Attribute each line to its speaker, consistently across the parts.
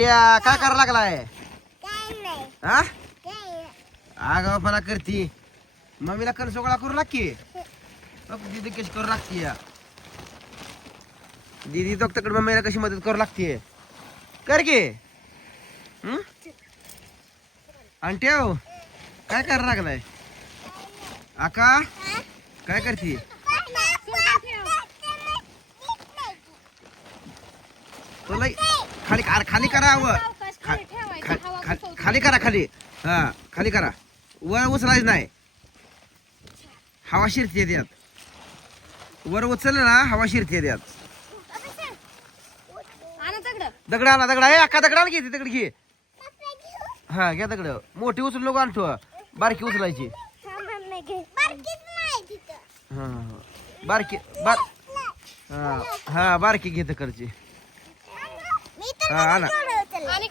Speaker 1: बंट्या काय करा लागलाय?
Speaker 2: काय नाही
Speaker 1: हा आगावपणा करती. मम्मीला कण सोगळा करू लागते? दिदी कशी करू लागती दिदी तो मम्मीला कशी मदत करू लागते? कर की. हं? आंटी काय करायला लागलाय? आका काय करते? तुला खाली अरे खाली करा व. खा- खा- खा- खाली करा खाली. हा खाली करा. वर उचलायच नाही. हवा शिरते त्यात. वर उचललं ना हवा शिरते त्यात. दगड. आला दगड. आहे अक्का दगड आला घे ती दगड घे. हा घ्या दगड. मोठी उचलू नको आणतो बारकी उचलायची. हा हा. बारकी बार हा हा बारकी घे दकडची हा आला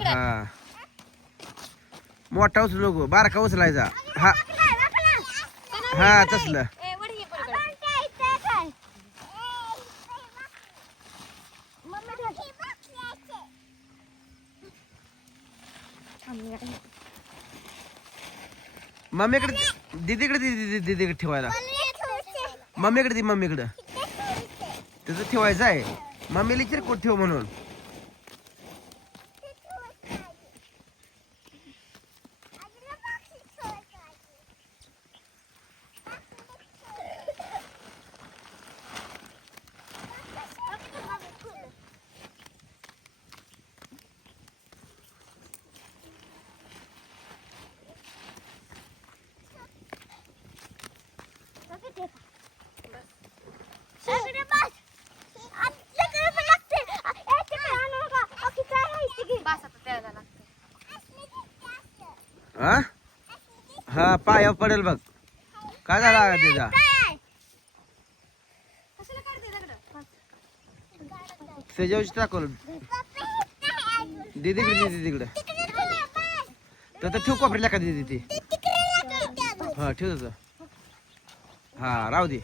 Speaker 1: हा. मोठा उचलू नको बारका उचलायचा. हा. हा तसलं. मम्मीकडे दीदीकडे दे दीदी दीदीकडे ठेवायला. मम्मीकडे दे मम्मीकडे त्याचं ठेवायचं आहे. मम्मीला चिरकोट ठेव म्हणून. हा? हा पाया पडेल बघ. काय झाला त्याचा त्याच्यावरची टाकल दीदीकडे दे दीदीकडे तर आता ठेव कोपऱ्याला का दीदी ती हा ठेव तसं हा राहू दे.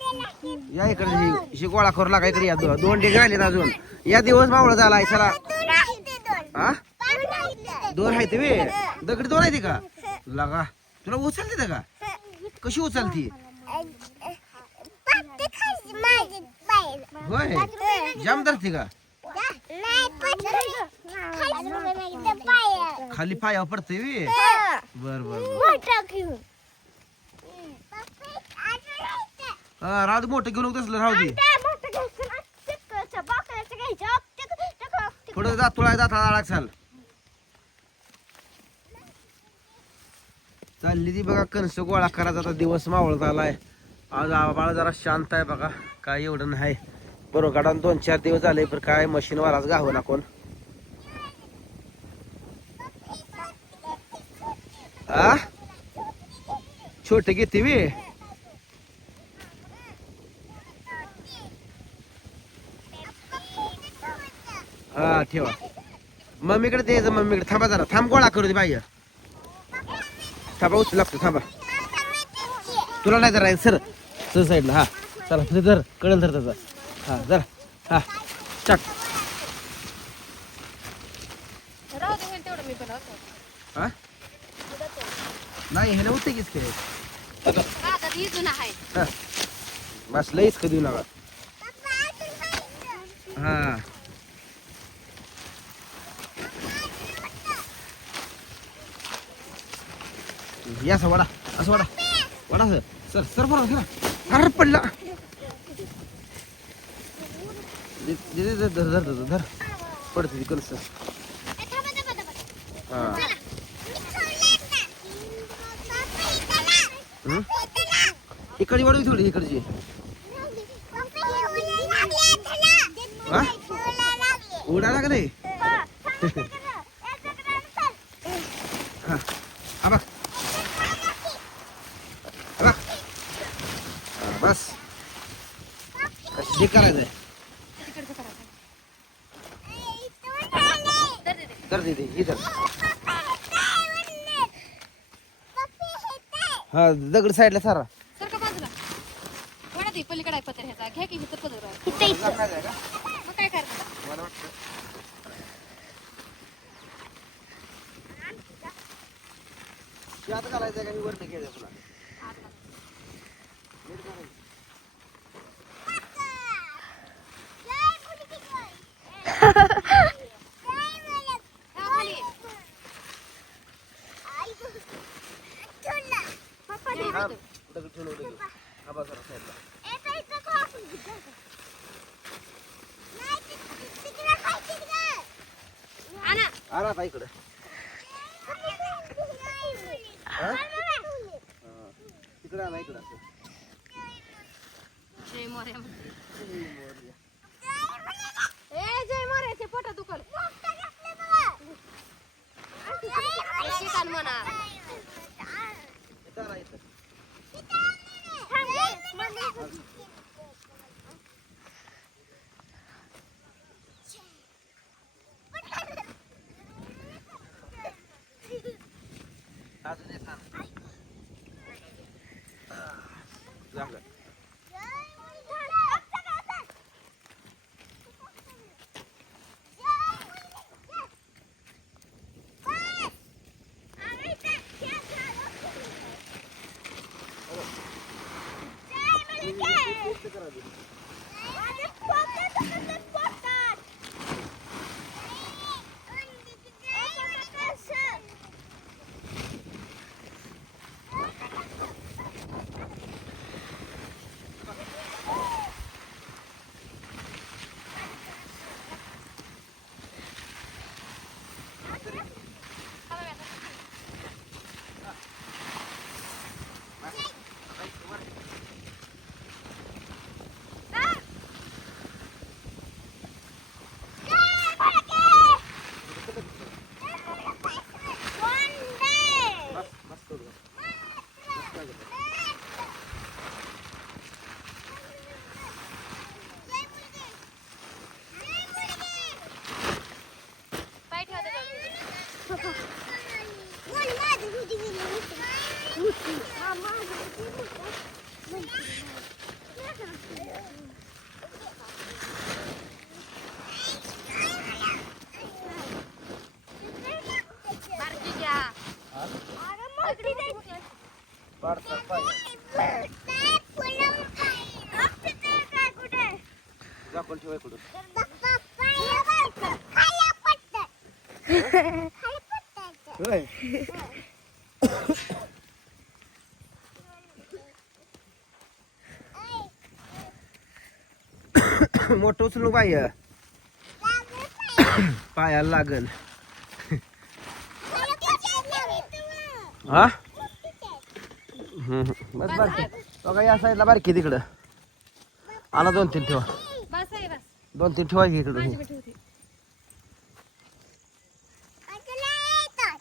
Speaker 1: या इकडे ही गोळा करू लागा इकडे या दोन डेग राहिलेत अजून. या दिवस मावळा झाला आहे चला हा? दोन आहे ते वे. दगडी दोन आहे का? लगा. तुला उचलते का? कशी उचलती? होय. जाम धरते का? खाली पायावर पडते वे. बर बर राहू मोठं घेऊन तसलं राहू दे. पुढे जात तुला जात आळा चाल हल्ली ती बघा कणस गोळा करायचा आता दिवस मावळत आलाय. आज आबाळ जरा शांत आहे बघा. काय एवढं नाही. बरोबर गाडा दोन चार दिवस झाले पण काय मशीन वालाच गाव ना कोण? आ? छोटे घेते मी हा ठेवा. मम्मीकडे द्यायचं मम्मीकडे. थांबा जरा. थांब गोळा करू दे बाई थांबा उचलू लागतो थांबा. तुला नाही जरा सर सर साईडला हा. चला तिथे धर कळेल धर त्याचा. हा जरा हा. चक. हा नाही हे नव्हते कीच केले हा. बस लईच कधी नका हा. या असं वडा असं वडा. वडा सर सर सर बरोबर सर अरे पडला. धर धर धर धर. पडत ती कलस हा. हं? इकडची वाढवी थोडी इकडची. हा? उडा लागले करायचं आहे हा दगड साईडला सारा.
Speaker 3: पलीकडे पत्र ह्याचा. घ्या की इथं पत्र आहे. मग काय करणार?
Speaker 2: घालायचं का? मी वरती केलं
Speaker 3: तुला
Speaker 2: आला आता इकडं. झाकून ठेवा इकडून. मोठ उचलू बाय पायाला लागल. हा? हम्म, बस बारकी. बघा या साईडला बारकी तिकडं. आला दोन तीन ठेवा. दोन तीन ठेवा की इकडं
Speaker 3: माझी बी ठेवते.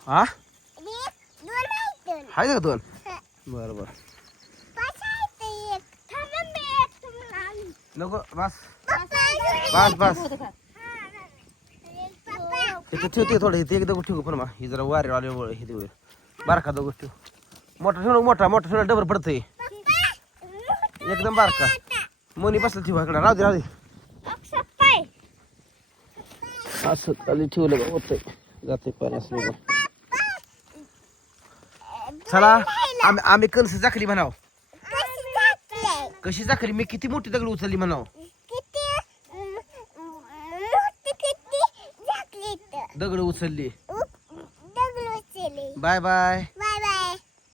Speaker 2: हा आहे का दोन? बरं बरं. नको बस. बस बस. इथं ठेवते थोडं इथे एक दगड ठेवू पण मा ही जरा वारे आले हे देऊ बारका दगड ठेव. मोठा ठेवू मोठा मोठा ठेवला डबर पडतंय. एकदम बारका. मोनी बसला ठेवा इकडं. राहू दे राहू दे. असं खाली ठेवलं का होतंय. जाते. चला आम्ही आम्ही कणस जाकली म्हणाव. कशी जाकली मी किती मोठी दगड उचलली म्हणाव? दगड उचलली. Bye bye.